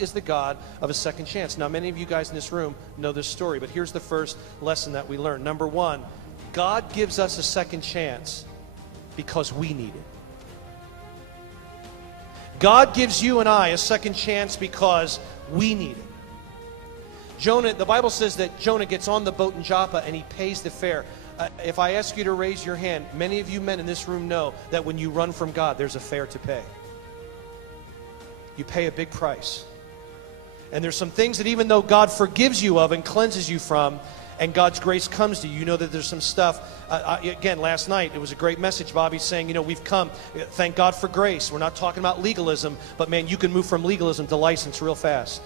is the God of a second chance. Now, many of you guys in this room know this story, but here's the first lesson that we learn. Number one, God gives us a second chance because we need it. God gives you and I a second chance because we need it. Jonah, the Bible says that Jonah gets on the boat in Joppa and he pays the fare. If I ask you to raise your hand, many of you men in this room know that when you run from God, there's a fare to pay. You pay a big price. And there's some things that even though God forgives you of and cleanses you from, and God's grace comes to you, you know that there's some stuff. Again, last night, it was a great message. Bobby's saying, you know, we've come, thank God for grace. We're not talking about legalism, but man, you can move from legalism to license real fast.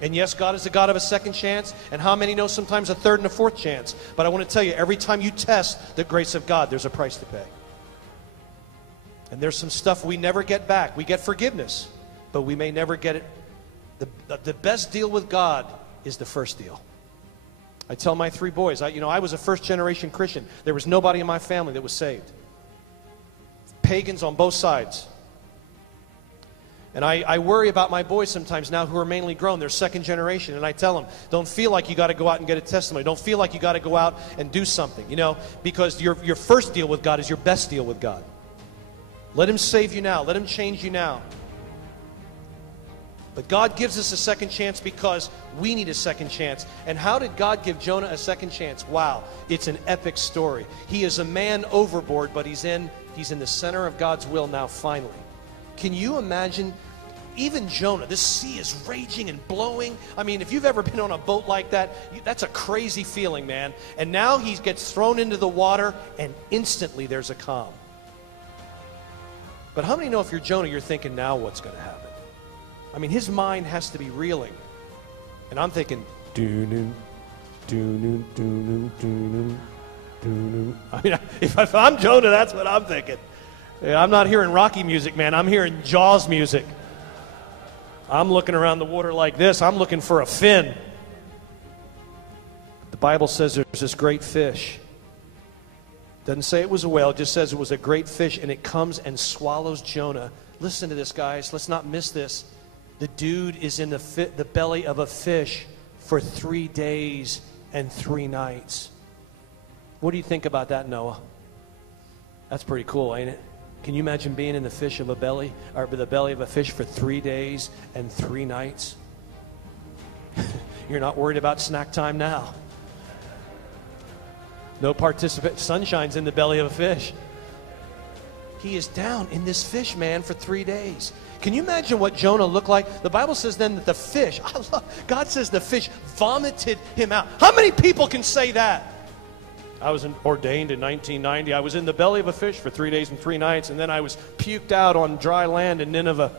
And yes, God is the God of a second chance, and how many know sometimes a third and a fourth chance? But I want to tell you, every time you test the grace of God, there's a price to pay. And there's some stuff we never get back. We get forgiveness, but we may never get it. The best deal with God is the first deal. I tell my three boys, I was a first-generation Christian. There was nobody in my family that was saved. Pagans on both sides. And I worry about my boys sometimes now who are mainly grown. They're second generation. And I tell them, don't feel like you got to go out and get a testimony. Don't feel like you got to go out and do something, because your first deal with God is your best deal with God. Let Him save you now. Let Him change you now. But God gives us a second chance because we need a second chance. And how did God give Jonah a second chance? Wow, it's an epic story. He is a man overboard, but he's in the center of God's will now finally. Can you imagine, even Jonah, this sea is raging and blowing. I mean, if you've ever been on a boat like that, that's a crazy feeling, man. And now he gets thrown into the water, and instantly there's a calm. But how many know if you're Jonah, you're thinking, now what's going to happen? I mean, his mind has to be reeling. And I'm thinking, doo-doo, doo-doo, doo-doo, doo-doo, doo-doo. I mean, if I'm Jonah, that's what I'm thinking. Yeah, I'm not hearing Rocky music, man. I'm hearing Jaws music. I'm looking around the water like this. I'm looking for a fin. The Bible says there's this great fish. Doesn't say it was a whale. It just says it was a great fish, and it comes and swallows Jonah. Listen to this, guys. Let's not miss this. The dude is in the belly of a fish for 3 days and 3 nights. What do you think about that, Noah? That's pretty cool, ain't it? Can you imagine being in the belly of a fish for 3 days and 3 nights? You're not worried about snack time now. No participant. Sunshine's in the belly of a fish. He is down in this fish, man, for 3 days. Can you imagine what Jonah looked like? The Bible says then that the fish, God says the fish vomited him out. How many people can say that? I was ordained in 1990. I was in the belly of a fish for 3 days and 3 nights, and then I was puked out on dry land in Nineveh.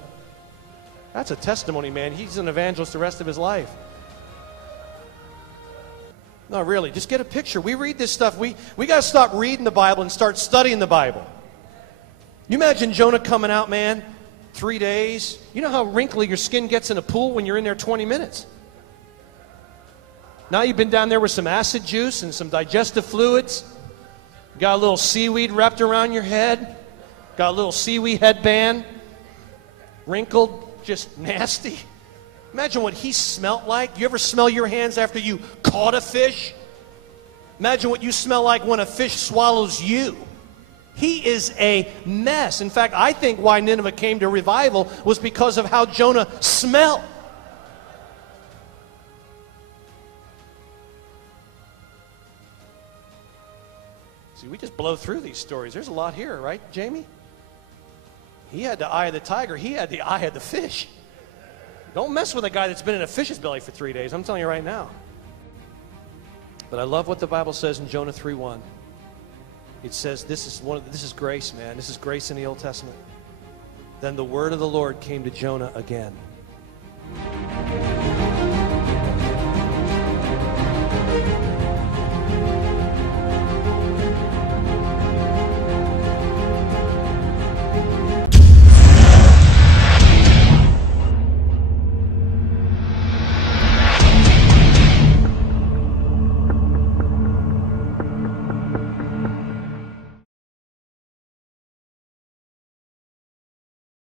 That's a testimony, man. He's an evangelist the rest of his life. No, really, just get a picture. We read this stuff. We got to stop reading the Bible and start studying the Bible. You imagine Jonah coming out, man, 3 days. You know how wrinkly your skin gets in a pool when you're in there 20 minutes? Now you've been down there with some acid juice and some digestive fluids. Got a little seaweed wrapped around your head. Got a little seaweed headband. Wrinkled, just nasty. Imagine what he smelled like. You ever smell your hands after you caught a fish? Imagine what you smell like when a fish swallows you. He is a mess. In fact, I think why Nineveh came to revival was because of how Jonah smelled. See, we just blow through these stories. There's a lot here, right, Jamie? He had the eye of the tiger. He had the eye of the fish. Don't mess with a guy that's been in a fish's belly for 3 days. I'm telling you right now. But I love what the Bible says in Jonah 3:1. It says this is grace, man. This is grace in the Old Testament. Then the word of the Lord came to Jonah again.